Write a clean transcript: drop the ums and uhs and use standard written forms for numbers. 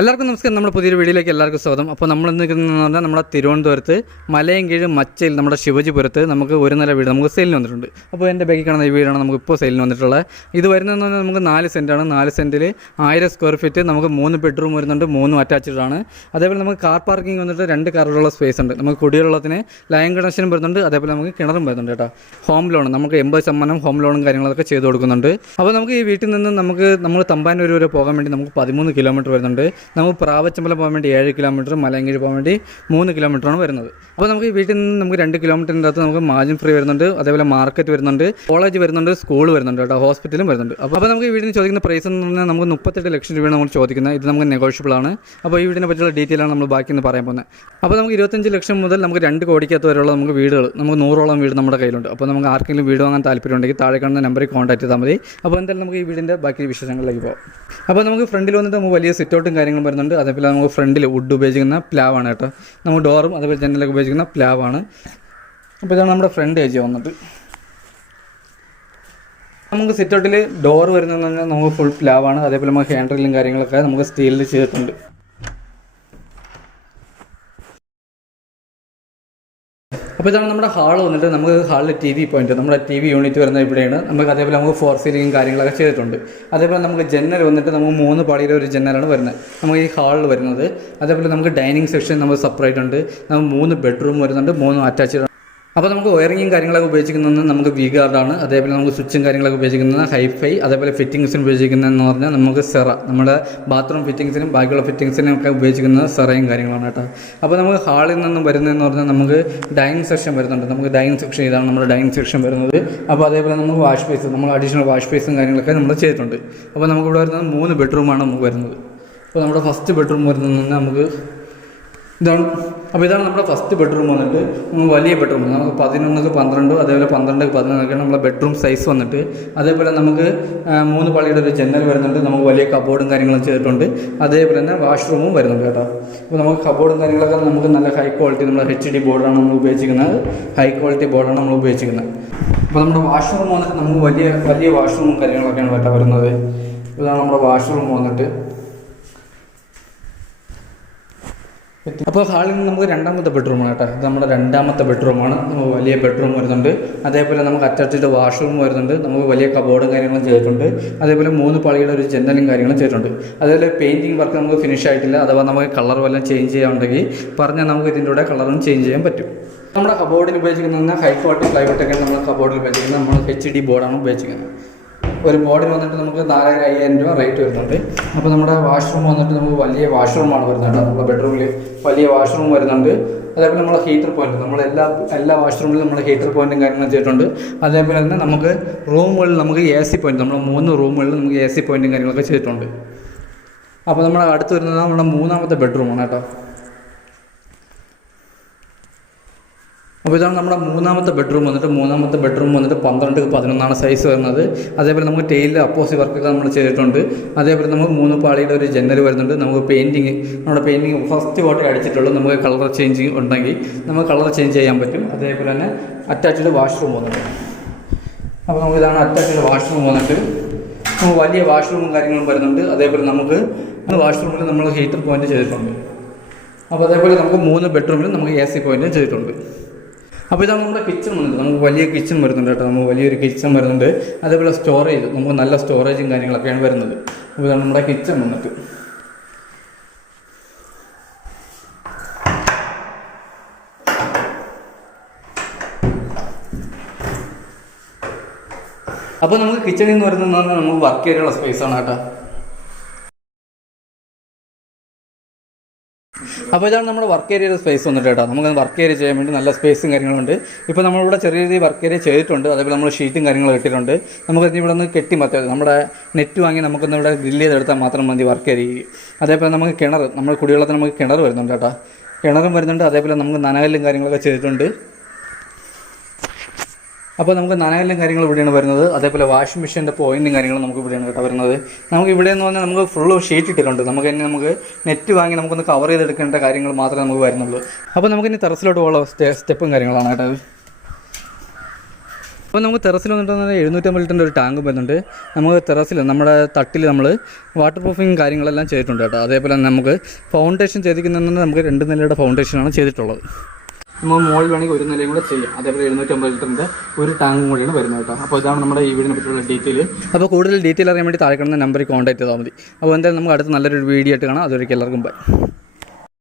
എല്ലാവർക്കും നമസ്കാരം. നമ്മുടെ പുതിയൊരു വീഡിയോയിലേക്ക് എല്ലാവർക്കും സ്വാഗതം. അപ്പോൾ നമ്മൾ നിൽക്കുന്നതെന്ന് പറഞ്ഞാൽ നമ്മുടെ തിരുവനന്തപുരത്ത് മലയൻകീഴ് മച്ചയിൽ നമ്മുടെ ശിവജിപുരത്ത് നമുക്ക് ഒരു നില വീട് നമുക്ക് സെയിലിന് വന്നിട്ടുണ്ട്. അപ്പോൾ എൻ്റെ ബാക്കി കാണുന്ന ഈ വീടാണ് നമുക്ക് ഇപ്പോൾ സെയിലിന് വന്നിട്ടുള്ളത്. ഇത് വരുന്നതെന്ന് പറഞ്ഞാൽ നമുക്ക് 4 സെൻറ്റാണ്. 4 സെൻറ്റിൽ 1000 സ്ക്വയർ ഫീറ്റ്. നമുക്ക് 3 ബെഡ്റൂം വരുന്നുണ്ട്, 3 അറ്റാച്ച്ഡ് ആണ്. അതേപോലെ നമുക്ക് കാർ പാർക്കിംഗ് വന്നിട്ട് 2 കാറുള്ള സ്പേസ് ഉണ്ട്. നമുക്ക് കുടിവെള്ളത്തിന് ലൈൻ കണക്ഷനും വരുന്നുണ്ട്, അതേപോലെ നമുക്ക് കിണറും വരുന്നുണ്ട് കേട്ടോ. ഹോം ലോൺ നമുക്ക് 80% ഹോം ലോണും കാര്യങ്ങളൊക്കെ ചെയ്ത് കൊടുക്കുന്നുണ്ട്. അപ്പോൾ നമുക്ക് ഈ വീട്ടിൽ നിന്ന് നമ്മൾ തമ്പാനൂർ വരെ പോകാൻ വേണ്ടി നമുക്ക് 13 കിലോമീറ്റർ വരുന്നുണ്ട്. നമുക്ക് പ്രാവച്ചമ്പലം പോകാൻ വേണ്ടി 7 കിലോമീറ്റർ, മലയൻകീഴ് പോകാൻ വേണ്ടി 3 കിലോമീറ്ററാണ് വരുന്നത്. അപ്പോൾ നമുക്ക് ഈ വീട്ടിൽ നിന്ന് നമുക്ക് 2 കിലോമീറ്ററിൻ്റെ അകത്ത് നമുക്ക് മാർജിൻ ഫ്രീ വരുന്നുണ്ട്, അതേപോലെ മാർക്കറ്റ് വരുന്നുണ്ട്, കോളേജ് വരുന്നുണ്ട്, സ്കൂൾ വരുന്നുണ്ട് കേട്ടോ, ഹോസ്പിറ്റലും വരുന്നുണ്ട്. അപ്പോൾ നമുക്ക് ഈ വീടിന് ചോദിക്കുന്ന പ്രൈസ് എന്ന് പറഞ്ഞാൽ നമുക്ക് 38 ലക്ഷം രൂപയാണ് നമ്മൾ ചോദിക്കുന്നത്. ഇത് നമുക്ക് നെഗോഷ്യബിൾ ആണ്. അപ്പോൾ ഈ വീടിനെ പറ്റിയുള്ള ഡീറ്റെയിലാണ് നമ്മൾ ബാക്കി എന്ന് പറയാൻ പോകുന്നത്. അപ്പോൾ നമുക്ക് 25 ലക്ഷം മുതൽ നമുക്ക് 2 കോടിക്കകത്ത് വരെയുള്ള നമുക്ക് വീടുകൾ, നമുക്ക് 100ഓളം വീട് നമ്മുടെ കയ്യിലുണ്ട്. അപ്പോൾ നമുക്ക് ആർക്കെങ്കിലും വീട് വാങ്ങാൻ താല്പര്യമുണ്ടെങ്കിൽ താഴെ കാണുന്ന നമ്പറിൽ കോൺടാക്ട് ചെയ്താൽ മതി. അപ്പോൾ എന്തായാലും നമുക്ക് ഈ വീടിൻ്റെ ബാക്കി വിശേഷങ്ങളിലേക്ക് പോകാം. അപ്പോൾ നമുക്ക് ഫ്രണ്ടിൽ വന്നിട്ട് നമുക്ക് വലിയ സിറ്റൗട്ടും കാര്യങ്ങളും വരുന്നുണ്ട്. അതേപോലെ നമുക്ക് ഫ്രണ്ടിൽ വുഡ് ഉപയോഗിക്കുന്ന പ്ലാവാണ് കേട്ടോ. നമുക്ക് ഡോറും അതേപോലെ ജനലൊക്കെ ഉപയോഗിക്കുന്ന പ്ലാവാണ്. അപ്പോൾ ഇതാണ് നമ്മുടെ ഫ്രണ്ട് ഏജ് വന്നിട്ട്. നമുക്ക് സിറ്റൗട്ടിൽ ഡോർ വരുന്നതെന്ന് പറഞ്ഞാൽ നമുക്ക് ഫുൾ പ്ലാവാണ്. അതേപോലെ നമുക്ക് ഹാൻഡ് റെയിലും കാര്യങ്ങളൊക്കെ നമുക്ക് സ്റ്റീലിൽ ചെയ്തിട്ടുണ്ട്. അപ്പോൾ ഇതാണ് നമ്മുടെ ഹാൾ വന്നിട്ട്. നമുക്ക് ഹാളിൽ TV പോയിന്റ്, നമ്മുടെ TV യൂണിറ്റ് വരുന്നത് ഇവിടെയാണ്. നമുക്ക് അതേപോലെ നമുക്ക് 4 സീലിംഗും കാര്യങ്ങളൊക്കെ ചെയ്തിട്ടുണ്ട്. അതേപോലെ നമുക്ക് ജനൽ വന്നിട്ട് നമുക്ക് 3 പാളിയുടെ ഒരു ജനലാണ് വരുന്നത് നമുക്ക് ഈ ഹാളിൽ വരുന്നത്. അതേപോലെ നമുക്ക് ഡൈനിങ് സെക്ഷൻ നമുക്ക് സെപ്പറേറ്റ് ഉണ്ട്. നമുക്ക് 3 ബെഡ്റൂം വരുന്നുണ്ട്, 3 അറ്റാച്ച്ഡ്. അപ്പോൾ നമുക്ക് വയറിങ്ങും കാര്യങ്ങളൊക്കെ ഉപയോഗിക്കുന്നത് നമുക്ക് വി ഗാർഡാണ്. അതേപോലെ നമുക്ക് സ്വിച്ചും കാര്യങ്ങളൊക്കെ ഉപയോഗിക്കുന്നത് ഹൈഫൈ. അതേപോലെ ഫിറ്റിങ്സിന് ഉപയോഗിക്കുന്നതെന്ന് പറഞ്ഞാൽ നമുക്ക് സെറ, നമ്മുടെ ബാത്റൂം ഫിറ്റിങ്സിനും ബാക്കിയുള്ള ഫിറ്റിങ്സിനും ഒക്കെ ഉപയോഗിക്കുന്നത് സെറയും കാര്യങ്ങളാണ് കേട്ടോ. അപ്പോൾ നമുക്ക് ഹാളിൽ നിന്നും വരുന്നതെന്ന് പറഞ്ഞാൽ നമുക്ക് ഡൈനിങ് സെക്ഷൻ വരുന്നുണ്ട്. നമുക്ക് ഡൈനിങ് സെക്ഷൻ ഇതാണ് നമ്മുടെ ഡൈനിങ് സെക്ഷൻ വരുന്നത്. അപ്പോൾ അതേപോലെ നമുക്ക് വാഷ് ബേസ്, നമ്മൾ അഡീഷണൽ വാഷ് ബേസും കാര്യങ്ങളൊക്കെ നമ്മൾ ചെയ്തിട്ടുണ്ട്. അപ്പോൾ നമുക്ക് ഇവിടെ വരുന്നത് 3 ബെഡ്റൂമാണ് നമുക്ക് വരുന്നത്. അപ്പോൾ നമ്മുടെ ഫസ്റ്റ് ബെഡ്റൂം വരുന്നത് നമുക്ക് ഇതാണ്. അപ്പോൾ ഇതാണ് നമ്മുടെ ഫസ്റ്റ് ബെഡ്റൂം വന്നിട്ട്. വലിയ ബെഡ്റൂം നമുക്ക് 11ക്ക് 12, അതേപോലെ 12ക്ക് 11 നമ്മളെ ബെഡ്റൂം സൈസ് വന്നിട്ട്. അതേപോലെ നമുക്ക് 3 പാളിയുടെ ഒരു ജനൽ വരുന്നുണ്ട്. നമുക്ക് വലിയ കബോർഡും കാര്യങ്ങളും ചെയ്തിട്ടുണ്ട്. അതേപോലെ തന്നെ വാഷ്റൂമും വരുന്നുണ്ട് കേട്ടോ. അപ്പോൾ നമുക്ക് കബോർഡും കാര്യങ്ങളൊക്കെ നമുക്ക് നല്ല ഹൈ ക്വാളിറ്റി, നമ്മുടെ HD ബോർഡാണ് നമ്മൾ ഉപയോഗിച്ചിരിക്കുന്നത്. ഹൈ ക്വാളിറ്റി ബോർഡാണ് നമ്മൾ ഉപയോഗിച്ചിരിക്കുന്നത്. അപ്പോൾ നമ്മുടെ വാഷ്റൂം വന്നിട്ട് നമുക്ക് വലിയ വാഷ്റൂമും കാര്യങ്ങളൊക്കെയാണ് കേട്ടോ വരുന്നത്. ഇതാണ് നമ്മുടെ വാഷ്റൂം വന്നിട്ട്. അപ്പോൾ ഹാളിൽ നിന്ന് നമുക്ക് 2ാമത്തെ ബെഡ്റൂമാണ് കേട്ടോ. ഇത് നമ്മുടെ 2ാമത്തെ ബെഡ്റൂമാണ്. നമുക്ക് വലിയ ബെഡ്റൂം വരുന്നുണ്ട്. അതേപോലെ നമുക്ക് അറ്റാച്ച്ഡ് വാഷ്റൂം വരുന്നുണ്ട്. നമുക്ക് വലിയ കബോർഡും കാര്യങ്ങളും ചെയ്തിട്ടുണ്ട്. അതേപോലെ 3 പാളിയുടെ ഒരു ജനലും കാര്യങ്ങളും ചെയ്തിട്ടുണ്ട്. അതേപോലെ പെയിൻറ്റിങ് വർക്ക് നമുക്ക് ഫിനിഷ് ആയിട്ടില്ല. അഥവാ നമുക്ക് കളർ വല്ലതും ചേഞ്ച് ചെയ്യാനുണ്ടെങ്കിൽ പറഞ്ഞാൽ നമുക്ക് ഇതിൻ്റെ കൂടെ കളറും ചേഞ്ച് ചെയ്യാൻ പറ്റും. നമ്മുടെ കബോർഡിൽ ഉപയോഗിക്കുന്ന ഹൈ ക്വാളിറ്റി പ്ലൈവുഡൊക്കെയാണ് നമ്മൾ കബോർഡിൽ ഉപയോഗിക്കുന്നത്. നമ്മൾ HD ബോർഡാണ് ഉപയോഗിക്കുന്നത്. ഒരു ബോർഡിൽ വന്നിട്ട് നമുക്ക് 4500 രൂപ റേറ്റ് വരുന്നുണ്ട്. അപ്പോൾ നമ്മുടെ വാഷ്റൂം വന്നിട്ട് നമുക്ക് വലിയ വാഷ്റൂമാണ് വരുന്നത്. നമ്മുടെ ബെഡ്റൂമിൽ വലിയ വാഷ്റൂം വരുന്നുണ്ട്. അതേപോലെ നമ്മൾ ഹീറ്റർ പോയിന്റ്, നമ്മൾ എല്ലാ വാഷ്റൂമിലും നമ്മൾ ഹീറ്റർ പോയിന്റും കാര്യങ്ങളും ചെയ്തിട്ടുണ്ട്. അതേപോലെ തന്നെ നമുക്ക് റൂമുകളിൽ നമുക്ക് AC പോയിന്റ്, നമ്മൾ 3 റൂമുകളിൽ നമുക്ക് AC പോയിന്റും കാര്യങ്ങളൊക്കെ ചെയ്തിട്ടുണ്ട്. അപ്പോൾ നമ്മൾ അടുത്ത് വരുന്നത് നമ്മുടെ 3ാമത്തെ ബെഡ്റൂമാണ് കേട്ടോ. അപ്പോൾ ഇതാണ് നമ്മുടെ 3ാമത്തെ ബെഡ്റൂം വന്നിട്ട്. 3ാമത്തെ ബെഡ്റൂം വന്നിട്ട് 12ക്ക് 11 സൈസ് വരുന്നത്. അതേപോലെ നമുക്ക് ടൈലിൽ അപ്പോസി വർക്കൊക്കെ നമ്മൾ ചെയ്തിട്ടുണ്ട്. അതേപോലെ നമുക്ക് 3 പാളിയുടെ ഒരു ജനൽ വരുന്നുണ്ട്. നമുക്ക് നമ്മുടെ പെയിൻറ്റിങ് ഫസ്റ്റ് കോട്ടേ അടിച്ചിട്ടുള്ളൂ. നമുക്ക് കളർ ചേഞ്ച് ഉണ്ടെങ്കിൽ നമുക്ക് കളർ ചേഞ്ച് ചെയ്യാൻ പറ്റും. അതേപോലെ തന്നെ അറ്റാച്ച്ഡ് വാഷ്റൂം വന്നിട്ട്. അപ്പോൾ നമുക്ക് ഇതാണ് അറ്റാച്ച്ഡ് വാഷ്റൂം വന്നിട്ട്. നമുക്ക് വലിയ വാഷ്റൂമും കാര്യങ്ങളും വരുന്നുണ്ട്. അതേപോലെ നമുക്ക് വാഷ്റൂമിൽ നമ്മൾ ഹീറ്റർ പോയിന്റ് ചെയ്തിട്ടുണ്ട്. അപ്പോൾ അതേപോലെ നമുക്ക് 3 ബെഡ്റൂമിൽ നമുക്ക് AC പോയിന്റ് ചെയ്തിട്ടുണ്ട്. അപ്പോൾ ഇതാണ് നമ്മുടെ കിച്ചൺ വന്നിട്ട്. നമുക്ക് വലിയ കിച്ചൺ വരുന്നുണ്ട് കേട്ടോ. നമുക്ക് വലിയൊരു കിച്ചൺ വരുന്നുണ്ട്. അതേപോലെ സ്റ്റോറേജ്, നമുക്ക് നല്ല സ്റ്റോറേജും കാര്യങ്ങളൊക്കെയാണ് വരുന്നത്. അപ്പോൾ ഇതാണ് നമ്മുടെ കിച്ചൺ വന്നിട്ട്. അപ്പോൾ നമുക്ക് കിച്ചണിൽ നിന്ന് വരുന്നത് നമുക്ക് വർക്ക് ഏരിയയുള്ള സ്പേസാണ് കേട്ടോ. അപ്പോൾ ഇതാണ് നമ്മുടെ വർക്ക് ഏരിയയുടെ സ്പേസ് വന്നിട്ട് കേട്ടോ. നമുക്ക് വർക്ക് ഏരിയ ചെയ്യാൻ വേണ്ടി നല്ല സ്പേസും കാര്യങ്ങളുണ്ട്. ഇപ്പോൾ നമ്മളിവിടെ ചെറിയ രീതിയിൽ വർക്ക് ഏരിയ ചെയ്തിട്ടുണ്ട്. അതേപോലെ നമ്മൾ ഷീറ്റും കാര്യങ്ങളും ഇട്ടിട്ടുണ്ട്. നമുക്ക് ഇവിടെ നിന്ന് കെട്ടി മറ്റേ നമ്മുടെ നെറ്റ് വാങ്ങി നമുക്കൊന്ന് ഇവിടെ ഗ്രില്ല് ചെയ്തെടുത്താൽ മാത്രം മതി വർക്ക് ഏരിയ. അതേപോലെ നമുക്ക് കിണർ, നമ്മൾ കുടിവെള്ളത്തിന് നമുക്ക് കിണർ വരുന്നുണ്ട് കേട്ടോ. കിണറും വരുന്നുണ്ട്. അതേപോലെ നമുക്ക് നനകല്ലും കാര്യങ്ങളൊക്കെ ചെയ്തിട്ടുണ്ട്. അപ്പോൾ നമുക്ക് നനകല്ലും കാര്യങ്ങളും ഇവിടെയാണ് വരുന്നത്. അതേപോലെ വാഷിംഗ് മെഷീൻ്റെ പോയിന്റും കാര്യങ്ങളും നമുക്ക് ഇവിടെയാണ് കേട്ടോ വരുന്നത്. നമുക്ക് ഇവിടെ എന്ന് പറഞ്ഞാൽ നമുക്ക് ഫുള്ള് ഷീറ്റ് ഇട്ടിട്ടുണ്ട്. നമുക്ക് നെറ്റ് വാങ്ങി നമുക്കൊന്ന് കവർ ചെയ്തെടുക്കേണ്ട കാര്യങ്ങൾ മാത്രമേ നമുക്ക് വരുന്നുള്ളൂ. അപ്പോൾ നമുക്കിനി ടെറസിലോട്ട് പോകാനുള്ള സ്റ്റെപ്പും കാര്യങ്ങളാണ് കേട്ടോ. അപ്പോൾ നമുക്ക് ടെറസിൽ വന്നിട്ട് 750 ലിറ്ററിൻ്റെ ഒരു ടാങ്കും വരുന്നുണ്ട്. നമുക്ക് ടെറസിൽ നമ്മുടെ തട്ടിൽ നമ്മൾ വാട്ടർ പ്രൂഫിങ് കാര്യങ്ങളെല്ലാം ചെയ്തിട്ടുണ്ട് കേട്ടോ. അതേപോലെ തന്നെ നമുക്ക് ഫൗണ്ടേഷൻ ചെയ്തിരിക്കുന്നത് നമുക്ക് 2 നിലയുടെ ഫൗണ്ടേഷനാണ് ചെയ്തിട്ടുള്ളത്. നമുക്ക് മുകളിൽ വേണമെങ്കിൽ 1 നിലയും കൂടെ ചെയ്യാം. അതേപോലെ 750 ലിറ്ററിൻ്റെ ഒരു ടാങ്കും കൂടിയാണ് വരുന്നത് കേട്ടോ. അപ്പോൾ ഇതാണ് നമ്മുടെ ഈ വീടിനെ പറ്റിയുള്ള ഡീറ്റെയിൽ. അപ്പോൾ കൂടുതൽ ഡീറ്റെയിൽ അറിയാൻ വേണ്ടി താഴെ കാണുന്ന നമ്പറിൽ കോൺടാക്ട് ചെയ്താൽ മതി. അപ്പോൾ എന്തായാലും നമുക്ക് അടുത്ത നല്ലൊരു വീഡിയോ ആയിട്ട് കാണാം. അതൊരിക്കൽ എല്ലാവർക്കും ബൈ.